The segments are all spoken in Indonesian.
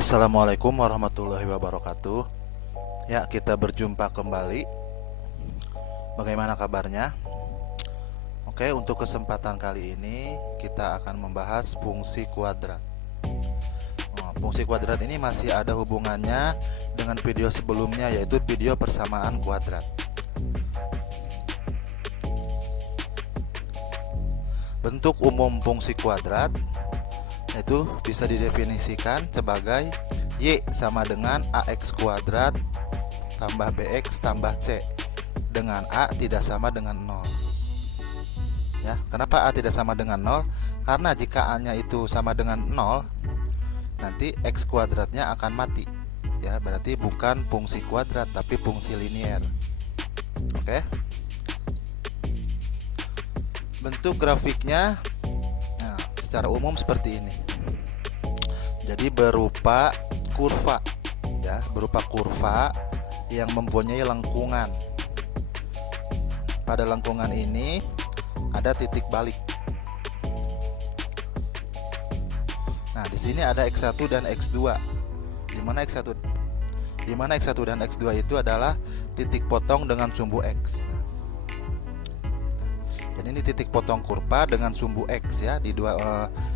Assalamualaikum warahmatullahi wabarakatuh. Ya, kita berjumpa kembali. Bagaimana kabarnya? Oke, untuk kesempatan kali ini kita akan membahas fungsi kuadrat. Fungsi kuadrat ini masih ada hubungannya dengan video sebelumnya, yaitu video persamaan kuadrat. Bentuk umum fungsi kuadrat itu bisa didefinisikan sebagai Y sama dengan AX kuadrat tambah BX tambah C, dengan A tidak sama dengan 0. Ya, kenapa A tidak sama dengan 0? Karena jika A-nya itu sama dengan 0, nanti X kuadratnya akan mati. Ya, berarti bukan fungsi kuadrat tapi fungsi linier. Oke. Bentuk grafiknya secara umum seperti ini. Jadi berupa kurva, ya, berupa kurva yang mempunyai lengkungan. Pada lengkungan ini ada titik balik. Nah, di sini ada X1 dan X2. Di mana X1 dan X2 itu adalah titik potong dengan sumbu X. Jadi ini titik potong kurva dengan sumbu X, ya, di dua,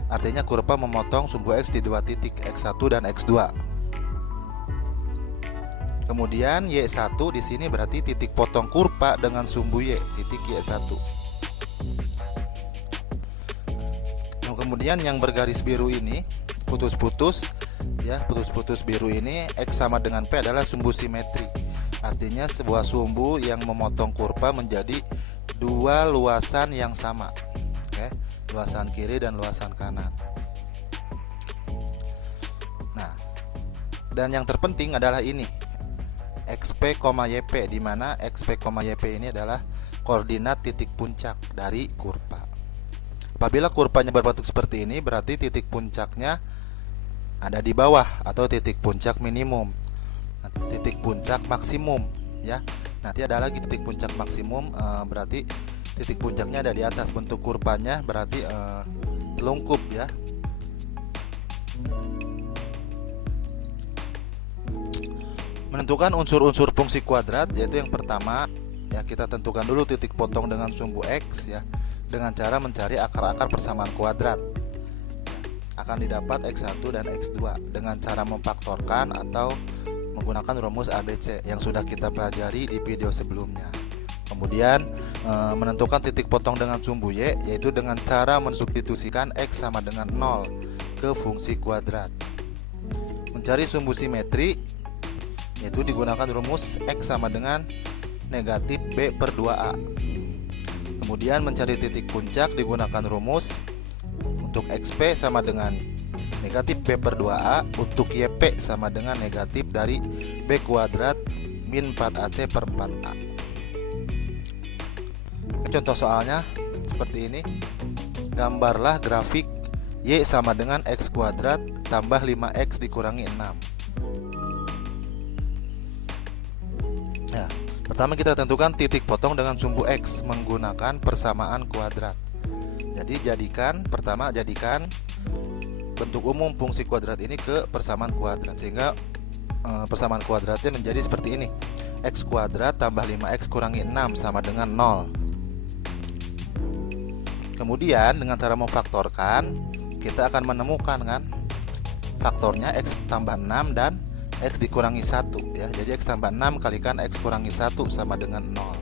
artinya kurva memotong sumbu X di dua titik, X1 dan X2. Kemudian Y1 di sini berarti titik potong kurva dengan sumbu Y, titik Y1. Kemudian yang bergaris biru ini putus-putus, ya, putus-putus biru ini X sama dengan P adalah sumbu simetri. Artinya sebuah sumbu yang memotong kurva menjadi dua luasan yang sama, oke, luasan kiri dan luasan kanan. Nah, dan yang terpenting adalah ini XP, YP, di mana XP, YP ini adalah koordinat titik puncak dari kurva. Apabila kurvanya berbentuk seperti ini, berarti titik puncaknya ada di bawah atau titik puncak minimum, titik puncak maksimum, ya. Nanti ada lagi titik puncak maksimum, berarti titik puncaknya ada di atas. Bentuk kurvanya berarti telungkup, ya. Menentukan unsur-unsur fungsi kuadrat, yaitu yang pertama, ya, kita tentukan dulu titik potong dengan sumbu X, ya, dengan cara mencari akar-akar persamaan kuadrat. Akan didapat X1 dan X2 dengan cara memfaktorkan atau menggunakan rumus ABC yang sudah kita pelajari di video sebelumnya. Kemudian menentukan titik potong dengan sumbu Y, yaitu dengan cara mensubstitusikan X sama dengan 0 ke fungsi kuadrat. Mencari sumbu simetri, yaitu digunakan rumus X sama dengan negatif B per 2A. Kemudian mencari titik puncak digunakan rumus untuk XP sama dengan negatif B per 2A, untuk YP sama dengan negatif dari B kuadrat min 4AC per 4A. Contoh soalnya seperti ini. Gambarlah grafik Y sama dengan X kuadrat tambah 5X dikurangi 6. Nah, pertama kita tentukan titik potong dengan sumbu X menggunakan persamaan kuadrat. Jadi jadikan bentuk umum fungsi kuadrat ini ke persamaan kuadrat, sehingga persamaan kuadratnya menjadi seperti ini. X kuadrat tambah 5X kurangi 6 sama dengan 0. Kemudian dengan cara memfaktorkan, kita akan menemukan, kan, faktornya X tambah 6 dan X dikurangi 1, ya. Jadi X tambah 6 kalikan X kurangi 1 sama dengan 0.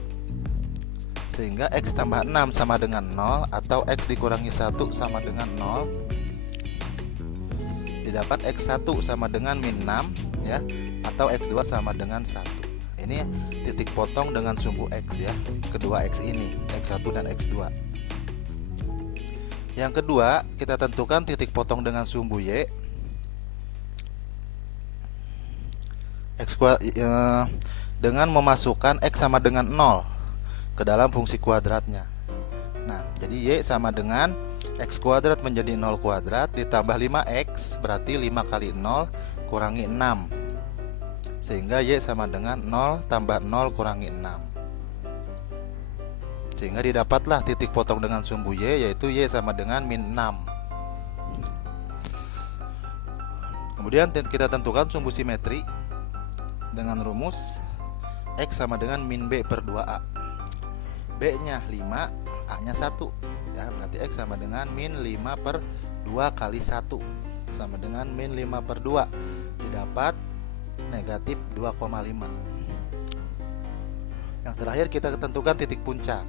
Sehingga X tambah 6 sama dengan 0 atau X dikurangi 1 sama dengan 0, didapat X1 sama dengan min 6, ya, atau X2 sama dengan 1. Ini titik potong dengan sumbu X, ya, kedua X ini, X1 dan X2. Yang kedua, kita tentukan titik potong dengan sumbu Y, dengan memasukkan X sama dengan 0 ke dalam fungsi kuadratnya. Nah, jadi Y sama dengan X kuadrat menjadi 0 kuadrat ditambah 5X, berarti 5 kali 0 kurangi 6, sehingga Y sama dengan 0 tambah 0 kurangi 6, sehingga didapatlah titik potong dengan sumbu Y, yaitu Y sama dengan min 6. Kemudian kita tentukan sumbu simetri dengan rumus X sama dengan min B per 2A. B nya 5, A nya 1 ya, berarti X sama dengan min 5 per 2 kali 1 sama dengan min 5 per 2, didapat negatif 2,5. Yang terakhir kita tentukan titik puncak.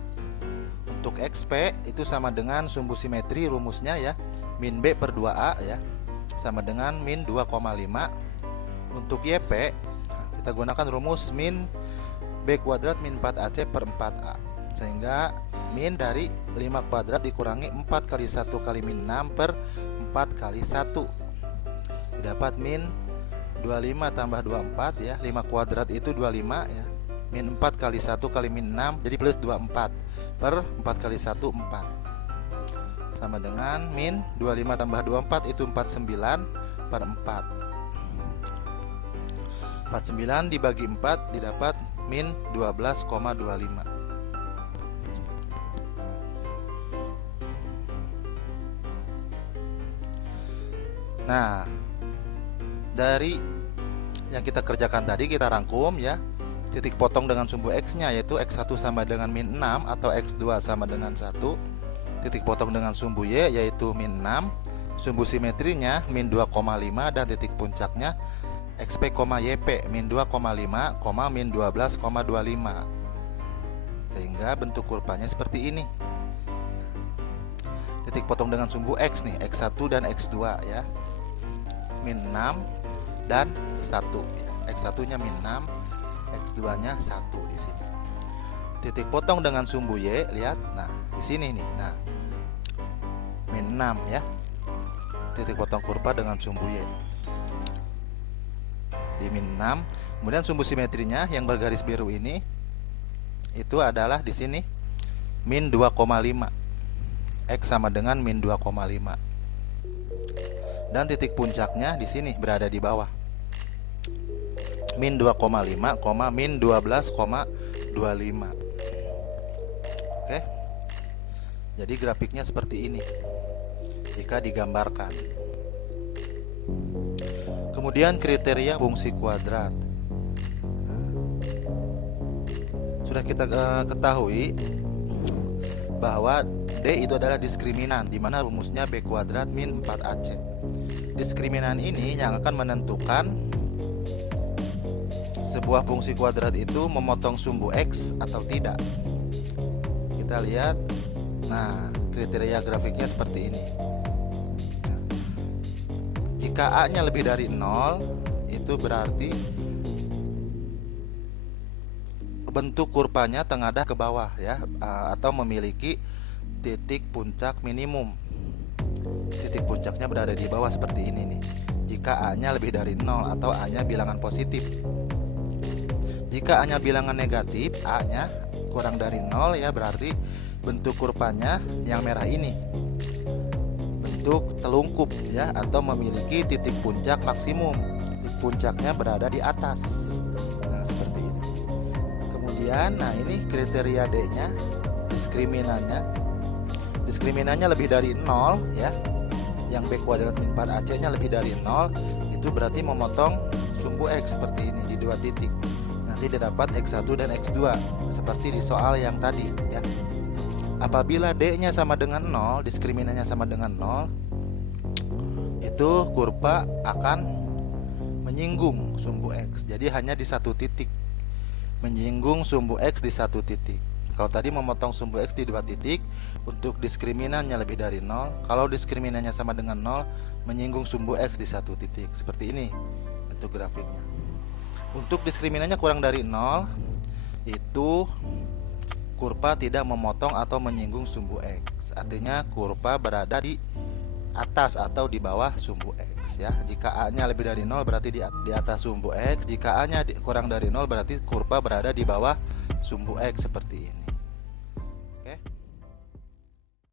Untuk XP itu sama dengan sumbu simetri rumusnya ya, min B per 2A ya, sama dengan min 2,5. Untuk YP kita gunakan rumus min B kuadrat min 4AC per 4A, sehingga min dari 5 kuadrat dikurangi 4 kali 1 kali min 6 per 4 kali 1, didapat min 25 tambah 24 ya, 5 kuadrat itu 25 ya, min 4 kali 1 kali min 6 jadi plus 24 per 4 kali 1 4, sama dengan min 25 tambah 24 itu 49 per 4. 49 dibagi 4 didapat min 12,25. Nah, dari yang kita kerjakan tadi kita rangkum ya. Titik potong dengan sumbu X nya yaitu X1 sama dengan min 6 atau X2 sama dengan 1. Titik potong dengan sumbu Y yaitu min 6. Sumbu simetrinya min 2,5 dan titik puncaknya XP, YP min 2,5, min 12,25. Sehingga bentuk kurvanya seperti ini. Titik potong dengan sumbu X nih, X1 dan X2 ya. Min 6 dan 1 ya. X1 nya min 6, X2 nya 1 di sini. Titik potong dengan sumbu Y, lihat. Nah, di sini nih. Nah, min 6 ya. Titik potong kurva dengan sumbu Y di min 6. Kemudian sumbu simetrinya yang bergaris biru ini itu adalah di sini min 2,5. X sama dengan min 2,5. Dan titik puncaknya di sini berada di bawah. Min 2,5, min 12,25. Oke. Jadi grafiknya seperti ini jika digambarkan. Kemudian kriteria fungsi kuadrat. Sudah kita ketahui bahwa D itu adalah diskriminan, di mana rumusnya B kuadrat min 4AC. Diskriminan ini yang akan menentukan sebuah fungsi kuadrat itu memotong sumbu X atau tidak. Kita lihat. Nah, kriteria grafiknya seperti ini. Jika A nya lebih dari 0, itu berarti bentuk kurvanya tengadah ke bawah ya, atau memiliki titik puncak minimum. Titik puncaknya berada di bawah seperti ini nih. Jika A nya lebih dari 0 atau A nya bilangan positif. Jika A nya bilangan negatif, A nya kurang dari 0 ya, berarti bentuk kurvanya yang merah ini bentuk telungkup ya, atau memiliki titik puncak maksimum. Titik puncaknya berada di atas. Nah, seperti ini. Kemudian, nah ini kriteria D-nya, diskriminannya lebih dari 0 ya. Yang B kuadrat min 4AC-nya lebih dari 0, itu berarti memotong sumbu X seperti ini di dua titik. Nanti didapat X1 dan X2 seperti di soal yang tadi ya. Apabila D-nya sama dengan 0, diskriminannya sama dengan 0, itu kurva akan menyinggung sumbu X. Jadi hanya di satu titik. Menyinggung sumbu X di satu titik. Kalau tadi memotong sumbu X di dua titik, untuk diskriminannya lebih dari 0. Kalau diskriminannya sama dengan 0, menyinggung sumbu X di satu titik. Seperti ini bentuk grafiknya. Untuk diskriminannya kurang dari 0, itu kurva tidak memotong atau menyinggung sumbu X. Artinya kurva berada di atas atau di bawah sumbu X ya. Jika A nya lebih dari 0 berarti di atas sumbu X. Jika A nya kurang dari 0 berarti kurva berada di bawah sumbu X seperti ini.